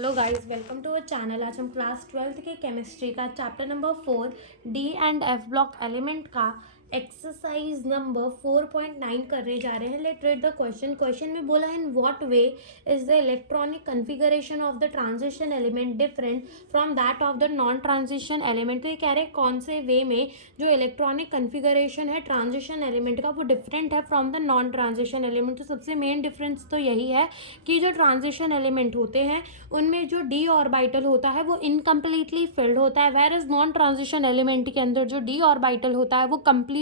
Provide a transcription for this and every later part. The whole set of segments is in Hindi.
Hello guys, welcome to our channel. आज हम क्लास 12th के केमिस्ट्री का chapter number 4 D and F block element का एक्सरसाइज नंबर 4.9 करने जा रहे हैं। लेट रीड द क्वेश्चन में बोला है, in what way is the electronic configuration of the transition element different from that of the non transition element. तो ये कह रहे हैं कौन से वे में जो इलेक्ट्रॉनिक कन्फिगरेशन है ट्रांजिशन एलिमेंट का वो डिफरेंट है from the non transition element. तो सबसे मेन डिफरेंस तो यही है कि जो ट्रांजिशन एलिमेंट होते हैं उनमें जो डी ऑर्बिटल होता है वो इनकम्प्लीटली फिल्ड होता है, where is non transition element के अंदर जो डी ऑर्बिटल होता है वो कंप्लीटली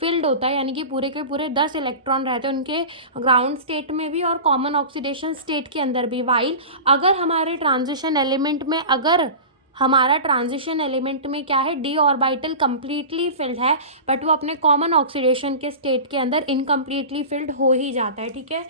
फिल्ड होता है, यानी कि पूरे के पूरे 10 इलेक्ट्रॉन रहते हैं उनके ग्राउंड स्टेट में भी और कॉमन ऑक्सीडेशन स्टेट के अंदर भी। वाइल अगर हमारे ट्रांजिशन एलिमेंट में क्या है, डी ऑर्बिटल कंप्लीटली फिल्ड है बट वो अपने कॉमन ऑक्सीडेशन के स्टेट के अंदर इनकम्प्लीटली फिल्ड हो ही जाता है। ठीक है,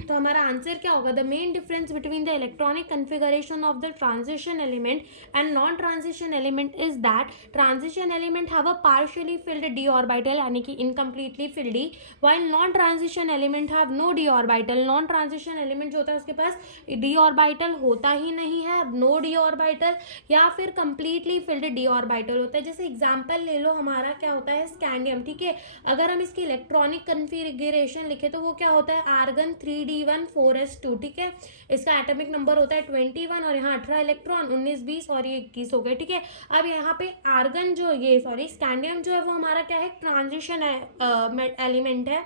तो हमारा आंसर क्या होगा? The main difference between the electronic configuration of the transition element and non transition element is that transition element have a partially filled d orbital, यानी कि incompletely filled, while non transition element have no d orbital. Non transition element जो होता है उसके पास डी ऑर्बिटल होता ही नहीं है, नो डी ऑर्बिटल, या फिर कंप्लीटली फिल्ड डी ऑर्बिटल होता है। जैसे एग्जाम्पल ले लो, हमारा क्या होता है स्कैंडियम। ठीक है, अगर हम इसकी इलेक्ट्रॉनिक कन्फिगरेशन लिखे तो वो क्या होता है आर्गन 3d1 4s2। ठीक है, इसका एटॉमिक नंबर होता है 21 और यहाँ 18 इलेक्ट्रॉन, 19 20 और ये 21 हो गए। ठीक है, अब यहाँ पे आर्गन जो स्कैंडियम जो है वो हमारा क्या है, ट्रांजिशन एलिमेंट है।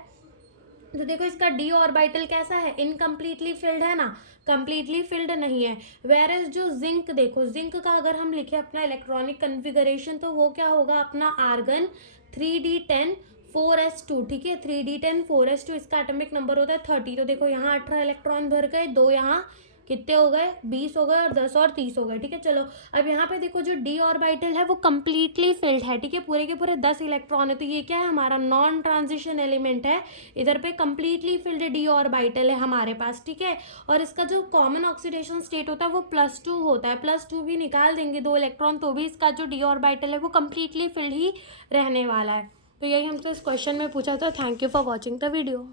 तो देखो इसका डी ऑर्बिटल कैसा है, इनकम्प्लीटली फिल्ड है ना, कंप्लीटली फिल्ड नहीं है। वेयर इज जो जिंक, देखो जिंक का अगर हम लिखे अपना इलेक्ट्रॉनिक कन्फिगरेशन तो वो क्या होगा अपना आर्गन 3d10 4s2। ठीक है, 3d10 4s2, इसका एटॉमिक नंबर होता है 30। तो देखो यहाँ 18 इलेक्ट्रॉन भर गए, 2 यहाँ कितने हो गए, 20 हो गए और 10 और 30 हो गए। ठीक है, चलो अब यहाँ पे देखो जो डी ऑर्बिटल है वो कंप्लीटली फिल्ड है। ठीक है, पूरे के पूरे 10 इलेक्ट्रॉन है, तो ये क्या है हमारा नॉन ट्रांजिशन एलिमेंट है। इधर पे कंप्लीटली फिल्ड डी ऑर्बिटल है हमारे पास। ठीक है, और इसका जो कॉमन ऑक्सीडेशन स्टेट होता है वो +2 होता है। +2 भी निकाल देंगे 2 इलेक्ट्रॉन तो भी इसका जो डी ऑर्बिटल है वो कंप्लीटली फिल्ड ही रहने वाला है। तो यही हमसे इस क्वेश्चन में पूछा था। Thank you for watching the video.